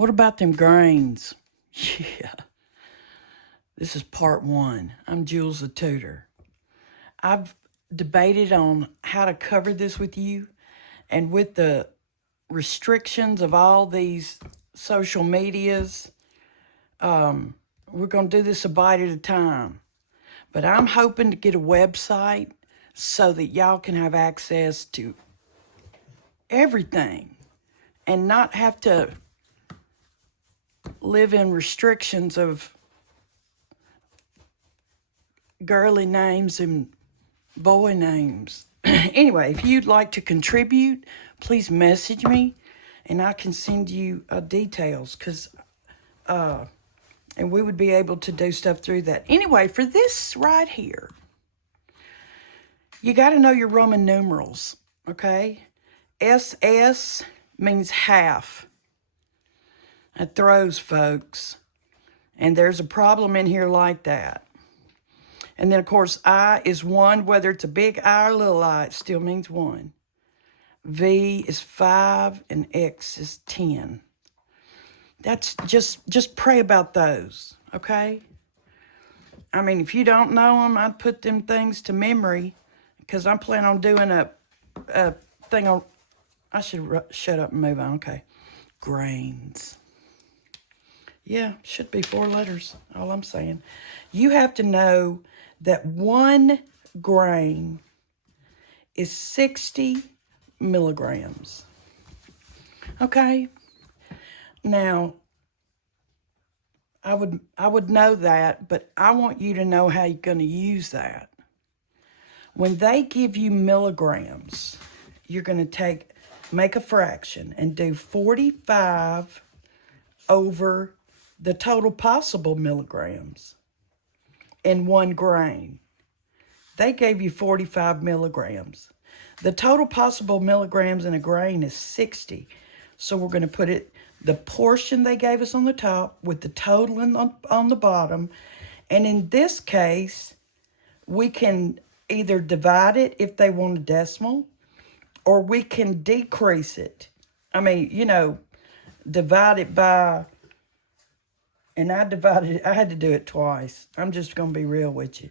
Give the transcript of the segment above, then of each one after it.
What about them grains? Yeah, this is part one. I'm Jules the Tutor. I've debated on how to cover this with you, and with the restrictions of all these social medias, we're going to do this a bite at a time. But I'm hoping to get a website so that y'all can have access to everything and not have to live in restrictions of girly names and boy names. Anyway, if you'd like to contribute, please message me and I can send you details and we would be able to do stuff through that. Anyway, for this right here, you got to know your Roman numerals, okay? SS means half. That throws folks. And there's a problem in here like that. And then, of course, I is 1, whether it's a big I or a little I, it still means 1. V is 5, and X is 10. That's just pray about those, okay? I mean, if you don't know them, I'd put them things to memory because I'm planning on doing a thing on, I should shut up and move on, okay. Grains. Yeah, should be 4 letters, all I'm saying. You have to know that 1 grain is 60 milligrams. Okay? Now, I would know that, but I want you to know how you're going to use that. When they give you milligrams, you're going to make a fraction and do 45 over the total possible milligrams in 1 grain. They gave you 45 milligrams. The total possible milligrams in a grain is 60. So we're going to put the portion they gave us on the top with the total on the bottom. And in this case, we can either divide it if they want a decimal, or we can decrease it. I mean, divide it by, and I had to do it twice. I'm just going to be real with you.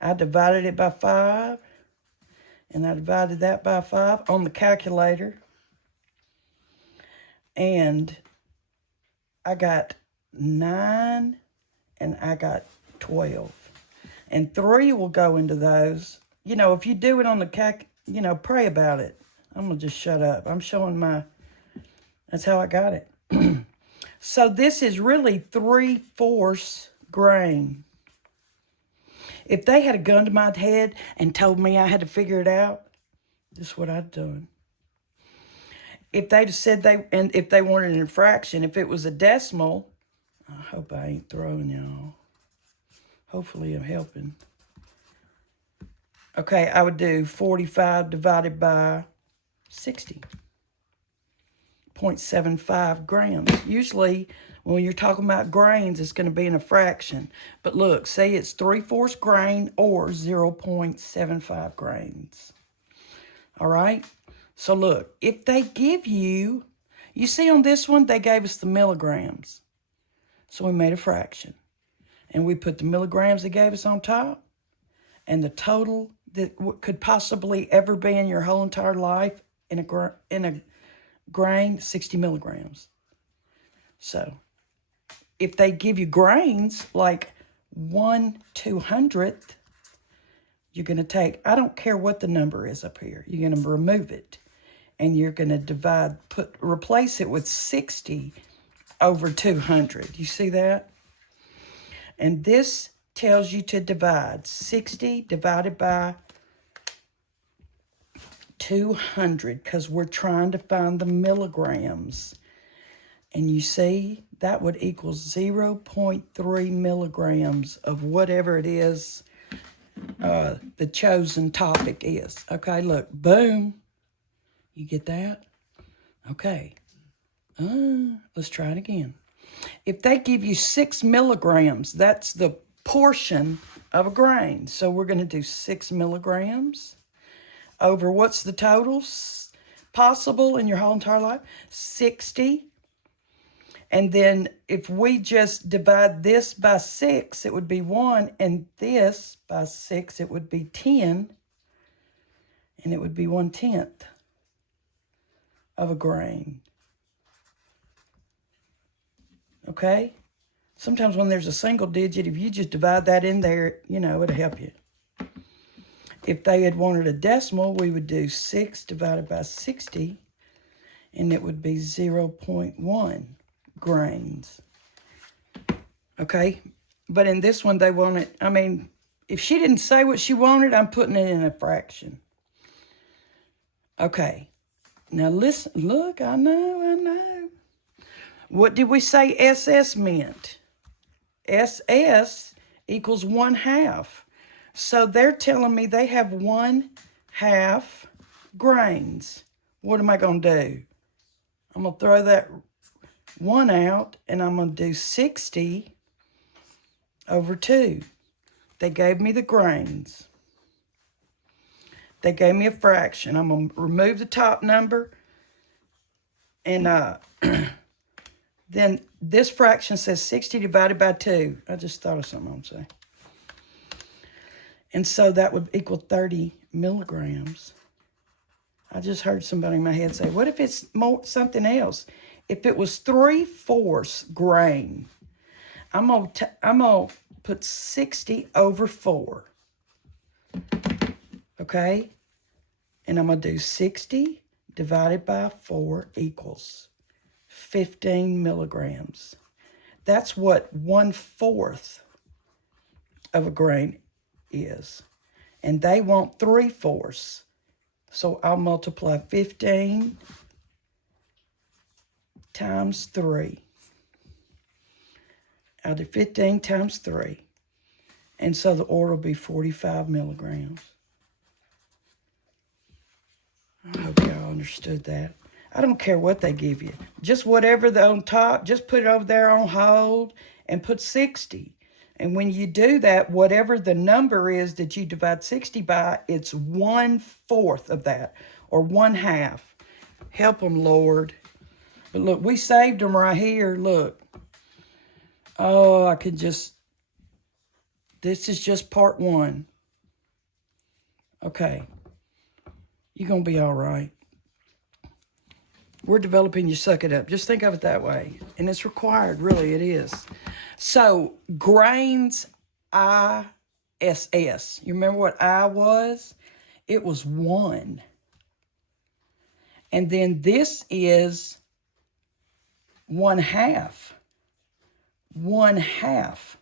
I divided it by 5, and I divided that by 5 on the calculator. And I got 9, and I got 12. And 3 will go into those. If you do it on the pray about it. I'm going to just shut up. I'm showing that's how I got it. So this is really 3/4 grain. If they had a gun to my head and told me I had to figure it out, this is what I'd done. If they'd have said if they wanted an fraction, if it was a decimal, I hope I ain't throwing y'all. Hopefully I'm helping. Okay, I would do 45 divided by 60. 0.75 grams. Usually, when you're talking about grains, it's going to be in a fraction. But look, say it's 3/4 grain or 0.75 grains. All right? So look, if they give you see on this one, they gave us the milligrams. So we made a fraction. And we put the milligrams they gave us on top, and the total that could possibly ever be in your whole entire life in a grain, 60 milligrams. So if they give you grains like 1/200th, you're going to take, I don't care what the number is up here, you're going to remove it. And you're going to replace it with 60 over 200. You see that? And this tells you to divide 60 divided by 200 because we're trying to find the milligrams. And you see, that would equal 0.3 milligrams of whatever it is the chosen topic is. Okay, look, boom. You get that? Okay. Let's try it again. If they give you 6 milligrams, that's the portion of a grain. So we're going to do 6 milligrams over what's the totals possible in your whole entire life? 60. And then if we just divide this by 6, it would be 1. And this by 6, it would be 10. And it would be 1/10 of a grain. Okay? Sometimes when there's a single digit, if you just divide that in there, you know, it'll help you. If they had wanted a decimal, we would do 6 divided by 60, and it would be 0.1 grains. Okay? But in this one, they want it, I mean, if she didn't say what she wanted, I'm putting it in a fraction. Okay. Now listen, look, I know. What did we say SS meant? SS equals 1/2. So they're telling me they have 1/2 grains. What am I going to do? I'm going to throw that 1 out, and I'm going to do 60 over 2. They gave me the grains. They gave me a fraction. I'm going to remove the top number, and then this fraction says 60 divided by 2. I just thought of something I'm saying. And so that would equal 30 milligrams. I just heard somebody in my head say, what if it's something else? If it was 3/4 grain, I'm gonna put 60 over 4. Okay? And I'm going to do 60 divided by 4 equals 15 milligrams. That's what 1/4 of a grain is. And they want 3/4. So I'll multiply 15 times 3. I'll do 15 times 3. And so the ore will be 45 milligrams. I hope y'all understood that. I don't care what they give you. Just whatever the on top, just put it over there on hold and put 60. And when you do that, whatever the number is that you divide 60 by, it's 1/4 of that, or 1/2. Help them, Lord. But look, we saved them right here. Look. Oh, I could just, this is just part 1. Okay. You're going to be all right. We're developing you, suck it up. Just think of it that way. And it's required, really, it is. So, grains, ISS. You remember what I was? It was 1. And then this is 1/2. 1/2.